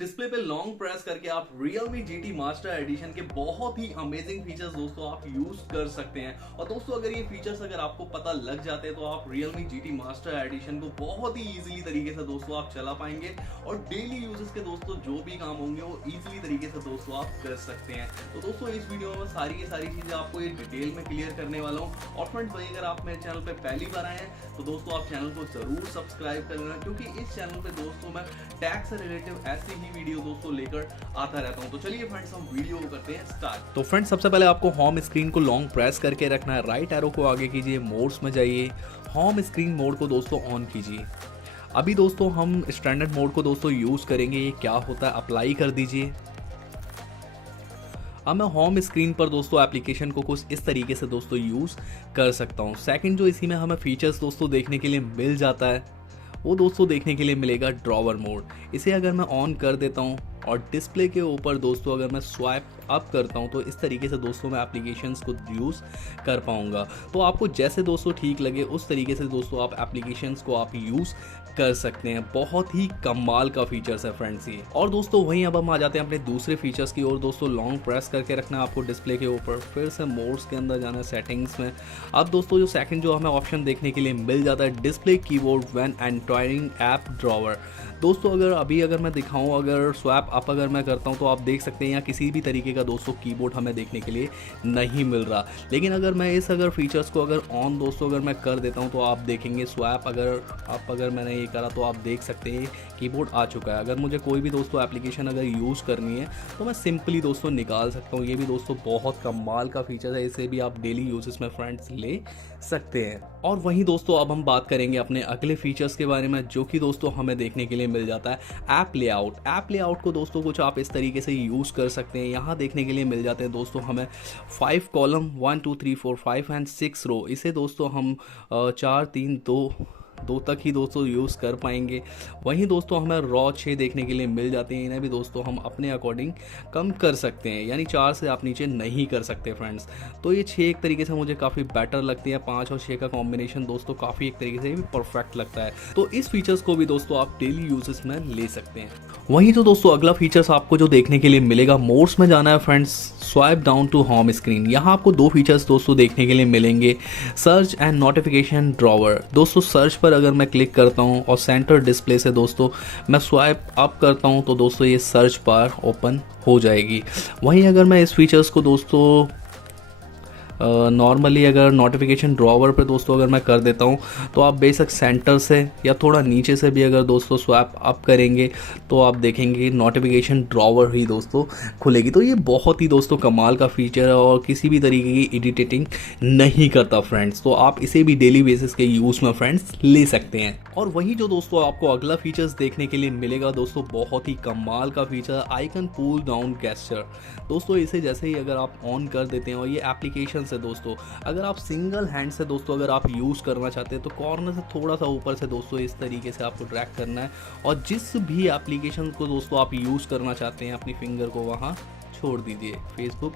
Display पे long press करके आप Realme GT मास्टर एडिशन के बहुत ही अमेजिंग फीचर्स दोस्तों आप यूज कर सकते हैं। और दोस्तों अगर ये फीचर्स अगर आपको पता लग जाते हैं तो आप Realme GT मास्टर एडिशन को बहुत ही इजीली तरीके से दोस्तों आप चला पाएंगे और डेली यूजेस के दोस्तों जो भी काम होंगे वो इजीली तरीके से दोस्तों आप कर सकते हैं। तो दोस्तों इस वीडियो में सारी की सारी चीजें आपको ये डिटेल में क्लियर करने वाला हूँ। और फ्रेंड्स वही अगर आप मेरे चैनल पे पहली बार आए हैं तो दोस्तों आप चैनल को जरूर सब्सक्राइब कर लेना, क्योंकि इस चैनल पे दोस्तों मैं टैक्स से रिलेटिव ऐसी ही वीडियो दोस्तों लेकर आता रहता हूं। तो चलिए फ्रेंड्स हम वीडियो को करते हैं स्टार्ट। तो फ्रेंड्स सबसे पहले आपको होम स्क्रीन को लॉन्ग प्रेस करके रखना है, राइट एरो को आगे कीजिए, मोड्स में जाइए, होम स्क्रीन मोड को दोस्तों ऑन कीजिए। अभी दोस्तों हम स्टैंडर्ड मोड को दोस्तों यूज करेंगे, ये क्या होता है अप्लाई कर दीजिए। अब मैं होम स्क्रीन पर दोस्तों एप्लीकेशन को कुछ इस तरीके से दोस्तों यूज़ कर सकता हूँ। सेकंड जो इसी में हमें फीचर्स दोस्तों देखने के लिए मिल जाता है वो दोस्तों देखने के लिए मिलेगा ड्रॉवर मोड। इसे अगर मैं ऑन कर देता हूँ और डिस्प्ले के ऊपर दोस्तों अगर मैं स्वाइप अप करता हूँ तो इस तरीके से दोस्तों मैं एप्लीकेशंस को यूज़ कर पाऊँगा। तो आपको जैसे दोस्तों ठीक लगे उस तरीके से दोस्तों आप एप्लीकेशंस को आप यूज़ कर सकते हैं। बहुत ही कमाल का फीचर्स है फ्रेंड्स ये। और दोस्तों वहीं अब हम आ जाते हैं अपने दूसरे फीचर्स की ओर। दोस्तों लॉन्ग प्रेस करके रखना है आपको डिस्प्ले के ऊपर, फिर से मोड्स के अंदर जाना है, सेटिंग्स में। अब दोस्तों जो सेकंड जो हमें ऑप्शन देखने के लिए मिल जाता है display keyboard when entering app drawer. दोस्तों अगर मैं दिखाऊं, अगर स्वैप अप अगर मैं करता हूं तो आप देख सकते हैं यहाँ किसी भी तरीके का दोस्तों कीबोर्ड हमें देखने के लिए नहीं मिल रहा। लेकिन अगर मैं इस फीचर्स को अगर ऑन दोस्तों अगर मैं कर देता हूं तो आप देखेंगे स्वैप अगर मैंने ये करा तो आप देख सकते हैं कीबोर्ड आ चुका है। अगर मुझे कोई भी दोस्तों एप्लीकेशन अगर यूज़ करनी है तो मैं सिंपली दोस्तों निकाल सकता हूँ। ये भी दोस्तों बहुत कमाल का फीचर है, इसे भी आप डेली यूजेस में फ्रेंड्स ले सकते हैं। और वहीं दोस्तों अब हम बात करेंगे अपने अगले फीचर्स के बारे में जो कि दोस्तों हमें देखने के लिए मिल जाता है ऐप लेआउट। ऐप लेआउट को दोस्तों कुछ आप इस तरीके से यूज़ कर सकते हैं। यहाँ देखने के लिए मिल जाते हैं दोस्तों हमें 5 कॉलम 1 2 3 4 5 एंड 6 रो। इसे दोस्तों हम 4 3 2 तक ही दोस्तों यूज़ कर पाएंगे। वहीं दोस्तों हमें रॉ 6 देखने के लिए मिल जाते हैं, इन्हें भी दोस्तों हम अपने अकॉर्डिंग कम कर सकते हैं, यानी 4 से आप नीचे नहीं कर सकते फ्रेंड्स। तो ये 6 एक तरीके से मुझे काफ़ी बेटर लगती है। 5 और 6 का कॉम्बिनेशन दोस्तों काफ़ी एक तरीके से भी परफेक्ट लगता है। तो इस फीचर्स को भी दोस्तों आप डेली यूजेस में ले सकते हैं। वहीं तो दोस्तों अगला फीचर्स आपको जो देखने के लिए मिलेगा, मोड्स में जाना है friends, swipe down to home screen. यहाँ आपको 2 फीचर्स दोस्तों देखने के लिए मिलेंगे, सर्च एंड नोटिफिकेशन ड्रॉवर। दोस्तों सर्च पर अगर मैं क्लिक करता हूँ और सेंटर डिस्प्ले से दोस्तों मैं स्वाइप अप करता हूँ तो दोस्तों ये सर्च बार ओपन हो जाएगी। वहीं अगर मैं इस फीचर्स को दोस्तों नॉर्मली अगर नोटिफिकेशन ड्रॉवर पे दोस्तों अगर मैं कर देता हूँ तो आप बेशक सेंटर से या थोड़ा नीचे से भी अगर दोस्तों स्वैप अप करेंगे तो आप देखेंगे नोटिफिकेशन ड्रॉवर ही दोस्तों खुलेगी। तो ये बहुत ही दोस्तों कमाल का फीचर है और किसी भी तरीके की एडिटिंग नहीं करता फ्रेंड्स। तो आप इसे भी डेली बेसिस के यूज़ में फ्रेंड्स ले सकते हैं। और वही जो दोस्तों आपको अगला फीचर्स देखने के लिए मिलेगा दोस्तों, बहुत ही कमाल का feature, icon pull down gesture. दोस्तों इसे जैसे ही अगर आप ऑन कर देते हैं और ये एप्लीकेशन से दोस्तों अगर आप सिंगल हैंड से दोस्तों अगर आप यूज़ करना चाहते हैं तो कॉर्नर से थोड़ा सा ऊपर से दोस्तों इस तरीके से आपको ड्रैग करना है और जिस भी एप्लीकेशन को दोस्तों आप यूज़ करना चाहते हैं अपनी फिंगर को वहाँ छोड़ दीजिए। फेसबुक,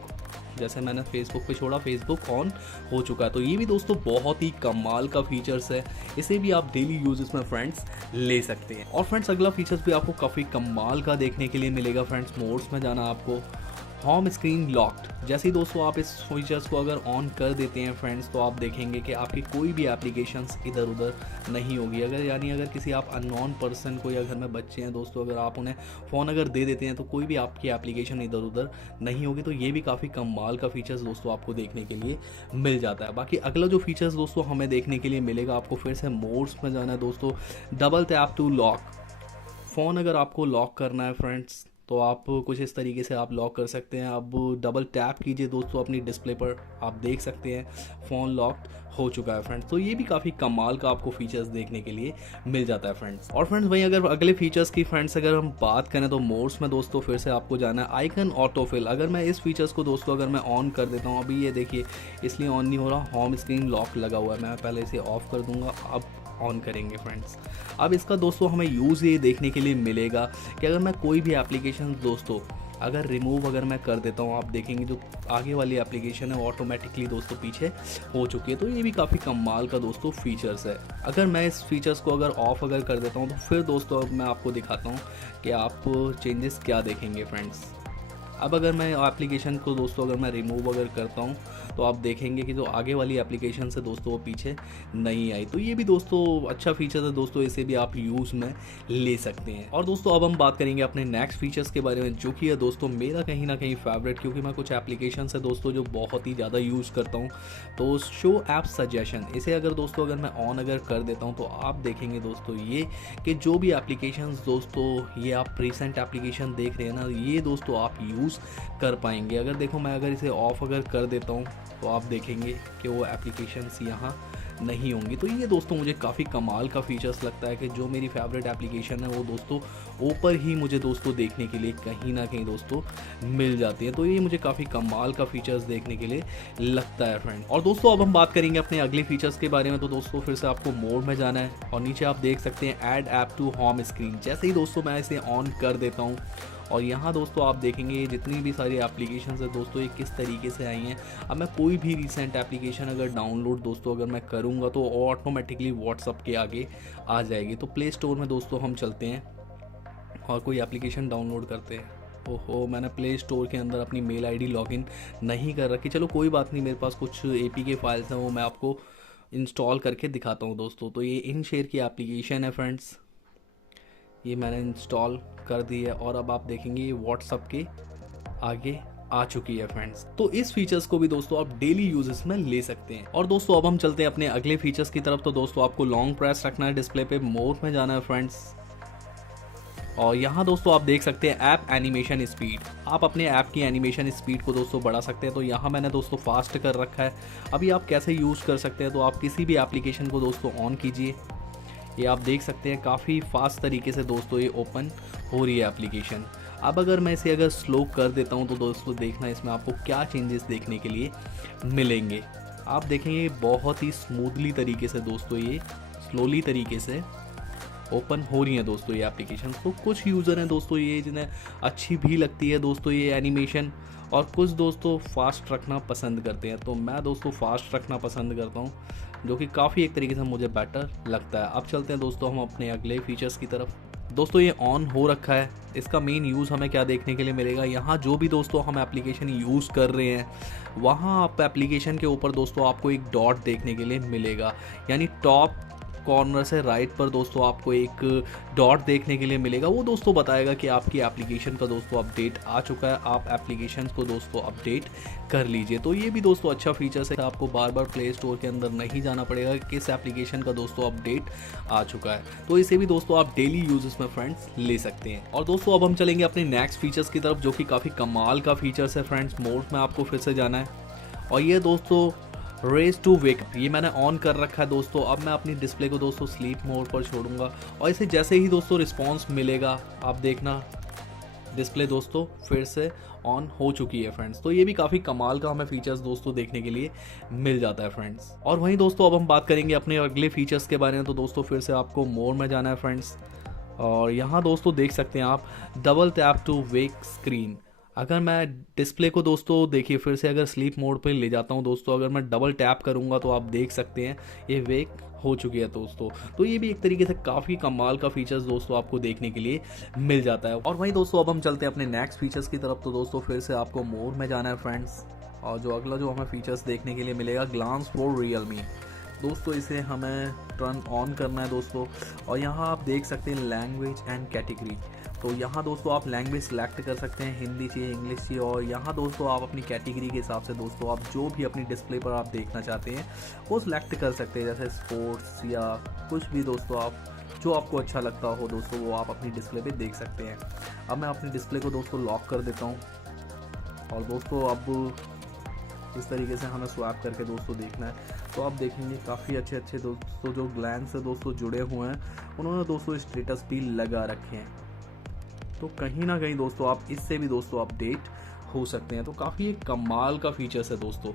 जैसे मैंने फेसबुक पे छोड़ा, फेसबुक ऑन हो चुका है। तो ये भी दोस्तों बहुत ही कमाल का फीचर्स है, इसे भी आप डेली यूजेस में फ्रेंड्स ले सकते हैं। और फ्रेंड्स अगला फीचर्स भी आपको काफ़ी कमाल का देखने के लिए मिलेगा फ्रेंड्स। मोड्स में जाना आपको, होम स्क्रीन लॉक्ड। जैसे ही दोस्तों आप इस फीचर्स को अगर ऑन कर देते हैं फ्रेंड्स तो आप देखेंगे कि आपकी कोई भी एप्लीकेशंस इधर उधर नहीं होगी। अगर किसी आप अननोन पर्सन को या घर में बच्चे हैं दोस्तों अगर आप उन्हें फ़ोन अगर दे देते हैं तो कोई भी आपकी एप्लीकेशन इधर उधर नहीं होगी। तो ये भी काफ़ी कमाल का फीचर्स दोस्तों आपको देखने के लिए मिल जाता है। बाकी अगला जो फीचर्स दोस्तों हमें देखने के लिए मिलेगा, आपको फिर से मोड्स में जाना है दोस्तों, double tap to lock. Phone अगर आपको लॉक करना है फ्रेंड्स तो आप कुछ इस तरीके से आप लॉक कर सकते हैं। अब डबल टैप कीजिए दोस्तों अपनी डिस्प्ले पर, आप देख सकते हैं फ़ोन लॉक्ड हो चुका है फ्रेंड्स। तो ये भी काफ़ी कमाल का आपको फीचर्स देखने के लिए मिल जाता है फ्रेंड्स। और फ्रेंड्स वहीं अगर अगले फीचर्स की फ्रेंड्स अगर हम बात करें तो मोड्स में दोस्तों फिर से आपको जाना है आइकन ऑटोफिल। अगर मैं इस फीचर्स को दोस्तों अगर मैं ऑन कर देता हूँ, अभी ये देखिए इसलिए ऑन नहीं हो रहा, होम स्क्रीन लॉक लगा हुआ है, मैं पहले इसे ऑफ कर दूँगा, अब ऑन करेंगे फ्रेंड्स। अब इसका दोस्तों हमें यूज़ ये देखने के लिए मिलेगा कि अगर मैं कोई भी एप्लीकेशन दोस्तों अगर रिमूव अगर मैं कर देता हूँ, आप देखेंगे जो आगे वाली एप्लीकेशन है ऑटोमेटिकली दोस्तों पीछे हो चुकी है। तो ये भी काफ़ी कमाल का दोस्तों फीचर्स है। अगर मैं इस फीचर्स को अगर ऑफ अगर कर देता हूँ तो फिर दोस्तों अब मैं आपको दिखाता हूँ कि आप चेंजेस क्या देखेंगे फ्रेंड्स। अब अगर मैं एप्लीकेशन को दोस्तों अगर मैं रिमूव अगर करता हूँ तो आप देखेंगे कि जो आगे वाली एप्लीकेशन से दोस्तों वो पीछे नहीं आई। तो ये भी दोस्तों अच्छा फीचर है दोस्तों, इसे भी आप यूज़ में ले सकते हैं। और दोस्तों अब हम बात करेंगे अपने नेक्स्ट फीचर्स के बारे में, जो कि है दोस्तों मेरा कहीं ना कहीं फेवरेट, क्योंकि मैं कुछ एप्लीकेशन है दोस्तों जो बहुत ही ज़्यादा यूज़ करता हूँ। तो शो ऐप सजेशन, इसे अगर दोस्तों अगर मैं ऑन अगर कर देता हूँ तो आप देखेंगे दोस्तों ये कि जो भी एप्लीकेशन दोस्तों ये आप रिसेंट एप्लीकेशन देख रहे हैं ना, ये दोस्तों आप यूज़ कर पाएंगे। अगर देखो मैं अगर इसे ऑफ अगर कर देता हूँ तो आप देखेंगे कि वो एप्लीकेशंस यहाँ नहीं होंगी। तो ये दोस्तों मुझे काफ़ी कमाल का फीचर्स लगता है कि जो मेरी फेवरेट एप्लीकेशन है वो दोस्तों ऊपर ही मुझे दोस्तों देखने के लिए कहीं ना कहीं दोस्तों मिल जाती है। तो ये मुझे काफ़ी कमाल का फीचर्स देखने के लिए लगता है फ्रेंड। और दोस्तों अब हम बात करेंगे अपने अगले फीचर्स के बारे में। तो दोस्तों फिर से आपको मोड में जाना है और नीचे आप देख सकते हैं add app to home screen. जैसे ही दोस्तों मैं इसे ऑन कर देता हूँ और यहाँ दोस्तों आप देखेंगे ये जितनी भी सारी एप्लीकेशंस है दोस्तों ये किस तरीके से आई हैं। अब मैं कोई भी रिसेंट एप्लीकेशन अगर डाउनलोड दोस्तों अगर मैं करूँगा तो ऑटोमेटिकली व्हाट्सअप के आगे आ जाएगी। तो प्ले स्टोर में दोस्तों हम चलते हैं और कोई एप्लीकेशन डाउनलोड करते हैं। ओहो, मैंने प्ले स्टोर के अंदर अपनी मेल आईडी लॉगिन नहीं कर रखी। चलो कोई बात नहीं, मेरे पास कुछ एपीके फाइल्स हैं वो मैं आपको इंस्टॉल करके दिखाता हूँ दोस्तों। तो ये InShare की एप्लीकेशन है फ्रेंड्स, ये मैंने इंस्टॉल कर दी है और अब आप देखेंगे ये व्हाट्सएप के आगे आ चुकी है फ्रेंड्स। तो इस फीचर्स को भी दोस्तों आप डेली यूजेस में ले सकते हैं। और दोस्तों अब हम चलते हैं अपने अगले फीचर्स की तरफ। तो दोस्तों आपको लॉन्ग प्रेस रखना है डिस्प्ले पे, मोड में जाना है फ्रेंड्स और यहाँ दोस्तों आप देख सकते हैं ऐप एनिमेशन स्पीड। आप अपने ऐप की एनिमेशन स्पीड को दोस्तों बढ़ा सकते हैं। तो यहाँ मैंने दोस्तों फास्ट कर रखा है। अभी आप कैसे यूज़ कर सकते हैं, तो आप किसी भी एप्लीकेशन को दोस्तों ऑन कीजिए, ये आप देख सकते हैं काफ़ी फास्ट तरीके से दोस्तों ये ओपन हो रही है एप्लीकेशन। अब अगर मैं इसे अगर स्लो कर देता हूँ तो दोस्तों देखना इसमें आपको क्या चेंजेस देखने के लिए मिलेंगे। आप देखेंगे बहुत ही स्मूथली तरीके से दोस्तों ये स्लोली तरीके से ओपन हो रही है दोस्तों ये एप्लीकेशन। तो कुछ यूज़र हैं दोस्तों ये जिन्हें अच्छी भी लगती है दोस्तों ये एनिमेशन, और कुछ दोस्तों फास्ट रखना पसंद करते हैं। तो मैं दोस्तों फास्ट रखना पसंद करता हूँ, जो कि काफ़ी एक तरीके से मुझे बेटर लगता है। अब चलते हैं दोस्तों हम अपने अगले फीचर्स की तरफ। दोस्तों ये ऑन हो रखा है, इसका मेन यूज़ हमें क्या देखने के लिए मिलेगा, यहाँ जो भी दोस्तों हम एप्लीकेशन यूज़ कर रहे हैं वहाँ आप एप्लीकेशन के ऊपर दोस्तों आपको एक डॉट देखने के लिए मिलेगा, यानी टॉप कॉर्नर से राइट पर दोस्तों आपको एक डॉट देखने के लिए मिलेगा। वो दोस्तों बताएगा कि आपकी एप्लीकेशन का दोस्तों अपडेट आ चुका है, आप एप्लीकेशन को दोस्तों अपडेट कर लीजिए। तो ये भी दोस्तों अच्छा फीचर्स है, आपको बार बार प्ले स्टोर के अंदर नहीं जाना पड़ेगा कि किस एप्लीकेशन का दोस्तों अपडेट आ चुका है। तो इसे भी दोस्तों आप डेली यूजेस में फ्रेंड्स ले सकते हैं। और दोस्तों अब हम चलेंगे अपने नेक्स्ट फीचर्स की तरफ, जो कि काफ़ी कमाल का फीचर्स है फ्रेंड्स। मोड में आपको फिर से जाना है और ये दोस्तों रेस टू वेक, ये मैंने ऑन कर रखा है दोस्तों। अब मैं अपनी डिस्प्ले को दोस्तों स्लीप मोड पर छोड़ूंगा और इसे जैसे ही दोस्तों रिस्पांस मिलेगा आप देखना डिस्प्ले दोस्तों फिर से ऑन हो चुकी है फ्रेंड्स। तो ये भी काफ़ी कमाल का हमें फीचर्स दोस्तों देखने के लिए मिल जाता है फ्रेंड्स। और वहीं दोस्तों अब हम बात करेंगे अपने अगले फीचर्स के बारे में। तो दोस्तों फिर से आपको मोड में जाना है फ्रेंड्स और यहाँ दोस्तों देख सकते हैं आप double tap to wake screen. अगर मैं डिस्प्ले को दोस्तों देखिए फिर से अगर स्लीप मोड पे ले जाता हूँ दोस्तों, अगर मैं डबल टैप करूँगा तो आप देख सकते हैं ये वेक हो चुकी है दोस्तों। तो ये भी एक तरीके से काफ़ी कमाल का फीचर्स दोस्तों आपको देखने के लिए मिल जाता है। और वहीं दोस्तों अब हम चलते हैं अपने नेक्स्ट फीचर्स की तरफ। तो दोस्तों फिर से आपको मोड में जाना है फ्रेंड्स और जो अगला जो हमें फीचर्स देखने के लिए मिलेगा ग्लांस फॉर रियलमी। दोस्तों इसे हमें टर्न ऑन करना है दोस्तों और यहाँ आप देख सकते हैं लैंग्वेज एंड कैटेगरी। तो यहाँ दोस्तों आप लैंग्वेज सेलेक्ट कर सकते हैं, हिंदी चाहिए, इंग्लिश चाहिए, और यहाँ दोस्तों आप अपनी कैटेगरी के हिसाब से दोस्तों आप जो भी अपनी डिस्प्ले पर आप देखना चाहते हैं वो सिलेक्ट कर सकते हैं, जैसे स्पोर्ट्स या कुछ भी दोस्तों आप जो आपको अच्छा लगता हो दोस्तों वो आप अपनी डिस्प्ले पे देख सकते हैं। अब मैं अपनी डिस्प्ले को दोस्तों लॉक कर देता हूँ और दोस्तों अब इस तरीके से हमें स्वैप करके दोस्तों देखना है। तो आप देखेंगे काफ़ी अच्छे अच्छे दोस्तों जो ग्लैंस से दोस्तों जुड़े हुए हैं उन्होंने दोस्तों स्टेटस भी लगा रखे हैं। तो कहीं ना कहीं दोस्तों आप इससे भी दोस्तों अपडेट हो सकते हैं। तो काफ़ी एक कमाल का फीचर्स है दोस्तों।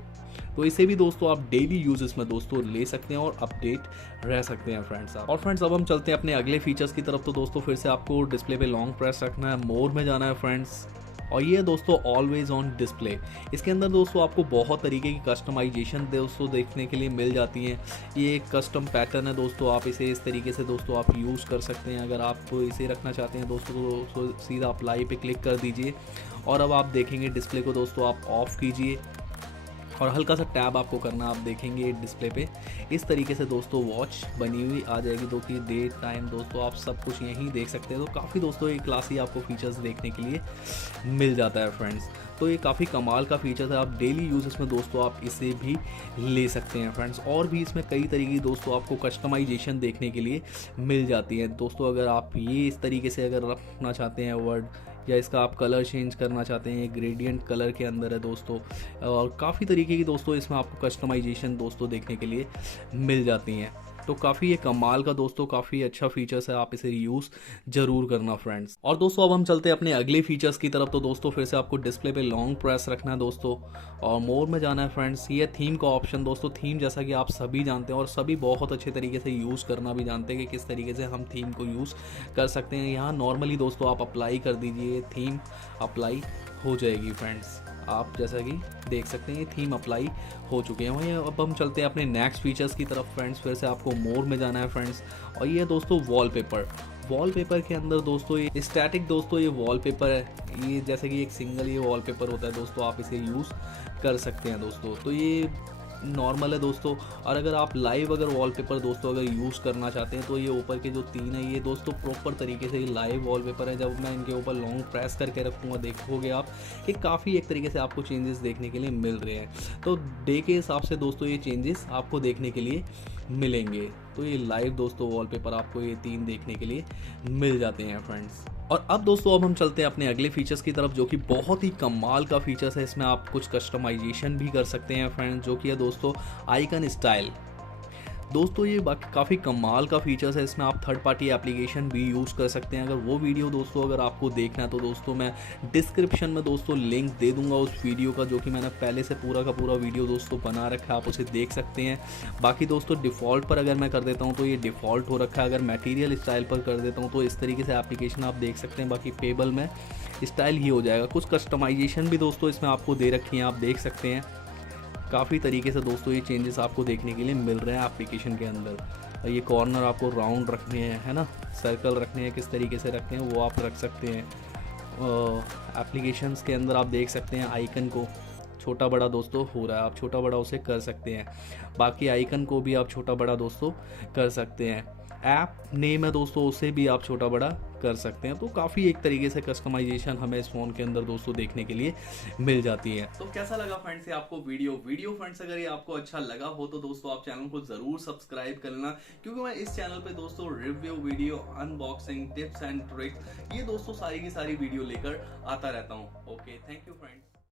तो इसे भी दोस्तों आप डेली यूजेस में दोस्तों ले सकते हैं और अपडेट रह सकते हैं फ्रेंड्स आप। और फ्रेंड्स अब हम चलते हैं अपने अगले फीचर्स की तरफ। तो दोस्तों फिर से आपको डिस्प्ले पे लॉन्ग प्रेस रखना है, मोड में जाना है फ्रेंड्स और ये है दोस्तों ऑलवेज ऑन डिस्प्ले। इसके अंदर दोस्तों आपको बहुत तरीके की कस्टमाइजेशन दोस्तों देखने के लिए मिल जाती हैं। ये एक कस्टम पैटर्न है दोस्तों, आप इसे इस तरीके से दोस्तों आप यूज़ कर सकते हैं। अगर आप इसे रखना चाहते हैं दोस्तों तो सीधा अप्लाई पे क्लिक कर दीजिए और अब आप देखेंगे डिस्प्ले को दोस्तों आप ऑफ़ कीजिए और हल्का सा टैब आपको करना, आप देखेंगे डिस्प्ले पे इस तरीके से दोस्तों वॉच बनी हुई आ जाएगी, जो कि डेट टाइम दोस्तों आप सब कुछ यहीं देख सकते हैं। तो काफ़ी दोस्तों ये क्लासी आपको फीचर्स देखने के लिए मिल जाता है फ्रेंड्स। तो ये काफ़ी कमाल का फीचर है, आप डेली यूज़ इसमें दोस्तों आप इसे भी ले सकते हैं फ्रेंड्स। और भी इसमें कई तरीके की दोस्तों आपको कस्टमाइजेशन देखने के लिए मिल जाती है दोस्तों। अगर आप ये इस तरीके से अगर रखना चाहते हैं वर्ड, या इसका आप कलर चेंज करना चाहते हैं, ग्रेडियंट कलर के अंदर है दोस्तों। और काफ़ी तरीके की दोस्तों इसमें आपको कस्टमाइजेशन दोस्तों देखने के लिए मिल जाती हैं। तो काफ़ी ये कमाल का दोस्तों काफ़ी अच्छा फीचर्स है, आप इसे यूज़ ज़रूर करना फ्रेंड्स। और दोस्तों अब हम चलते हैं अपने अगले फीचर्स की तरफ। तो दोस्तों फिर से आपको डिस्प्ले पे लॉन्ग प्रेस रखना है दोस्तों और मोर में जाना है फ्रेंड्स। ये थीम का ऑप्शन दोस्तों, थीम जैसा कि आप सभी जानते हैं और सभी बहुत अच्छे तरीके से यूज़ करना भी जानते हैं कि किस तरीके से हम थीम को यूज़ कर सकते हैं। यहाँ नॉर्मली दोस्तों आप अप्लाई कर दीजिए, थीम अप्लाई हो जाएगी फ्रेंड्स। आप जैसा कि देख सकते हैं ये थीम अप्लाई हो चुके हैं। वहीं अब हम चलते हैं अपने नेक्स्ट फीचर्स की तरफ फ्रेंड्स। फिर से आपको मोर में जाना है फ्रेंड्स और ये है दोस्तों वॉलपेपर के अंदर दोस्तों ये स्टैटिक दोस्तों ये वॉलपेपर है। ये जैसे कि एक सिंगल ये वॉलपेपर होता है दोस्तों, आप इसे यूज़ कर सकते हैं दोस्तों। तो ये नॉर्मल है दोस्तों। और अगर आप लाइव अगर वॉलपेपर दोस्तों अगर यूज़ करना चाहते हैं तो ये ऊपर के जो 3 है ये दोस्तों प्रॉपर तरीके से ये लाइव वॉलपेपर है। जब मैं इनके ऊपर लॉन्ग प्रेस करके रखूँगा देखोगे आप कि काफ़ी एक तरीके से आपको चेंजेस देखने के लिए मिल रहे हैं। तो डे के हिसाब से दोस्तों ये चेंजेस आपको देखने के लिए मिलेंगे। तो ये लाइव दोस्तों वॉलपेपर आपको ये 3 देखने के लिए मिल जाते हैं फ्रेंड्स। और अब दोस्तों अब हम चलते हैं अपने अगले फीचर्स की तरफ, जो कि बहुत ही कमाल का फीचर्स है। इसमें आप कुछ कस्टमाइजेशन भी कर सकते हैं फ्रेंड्स, जो कि है दोस्तों आइकन स्टाइल। दोस्तों ये काफ़ी कमाल का फीचर्स है। इसमें आप थर्ड पार्टी एप्लीकेशन भी यूज़ कर सकते हैं। अगर वो वीडियो दोस्तों अगर आपको देखना है तो दोस्तों मैं डिस्क्रिप्शन में दोस्तों लिंक दे दूंगा उस वीडियो का, जो कि मैंने पहले से पूरा का पूरा वीडियो दोस्तों बना रखा है, आप उसे देख सकते हैं। बाकी दोस्तों डिफ़ॉल्ट पर अगर मैं कर देता हूँ तो ये डिफ़ॉल्ट हो रखा है। अगर मटेरियल स्टाइल पर कर देता हूँ तो इस तरीके से एप्लीकेशन आप देख सकते हैं। बाकी पेबल में स्टाइल ही हो जाएगा। कुछ कस्टमाइजेशन भी दोस्तों इसमें आपको दे रखी हैं, आप देख सकते हैं। काफ़ी तरीके से दोस्तों ये चेंजेस आपको देखने के लिए मिल रहे हैं एप्लीकेशन के अंदर। ये कॉर्नर आपको राउंड रखने हैं, है ना, सर्कल रखने हैं, किस तरीके से रखने हैं वो आप रख सकते हैं। एप्लीकेशंस के अंदर आप देख सकते हैं आइकन को छोटा बड़ा दोस्तों हो रहा है, आप छोटा बड़ा उसे कर सकते हैं। बाकी आइकन को भी आप छोटा बड़ा दोस्तों कर सकते हैं। ऐप नेम है दोस्तों उसे भी आप छोटा बड़ा कर सकते हैं। तो काफ़ी एक तरीके से कस्टमाइजेशन हमें इस फ़ोन के अंदर दोस्तों देखने के लिए मिल जाती है। तो कैसा लगा फ्रेंड्स ये आपको वीडियो फ्रेंड्स, अगर ये आपको अच्छा लगा हो तो दोस्तों आप चैनल को ज़रूर सब्सक्राइब कर लेना, क्योंकि मैं इस चैनल पे दोस्तों review video, unboxing, tips and tricks ये दोस्तों सारी की सारी वीडियो लेकर आता रहता हूँ। Okay, thank you.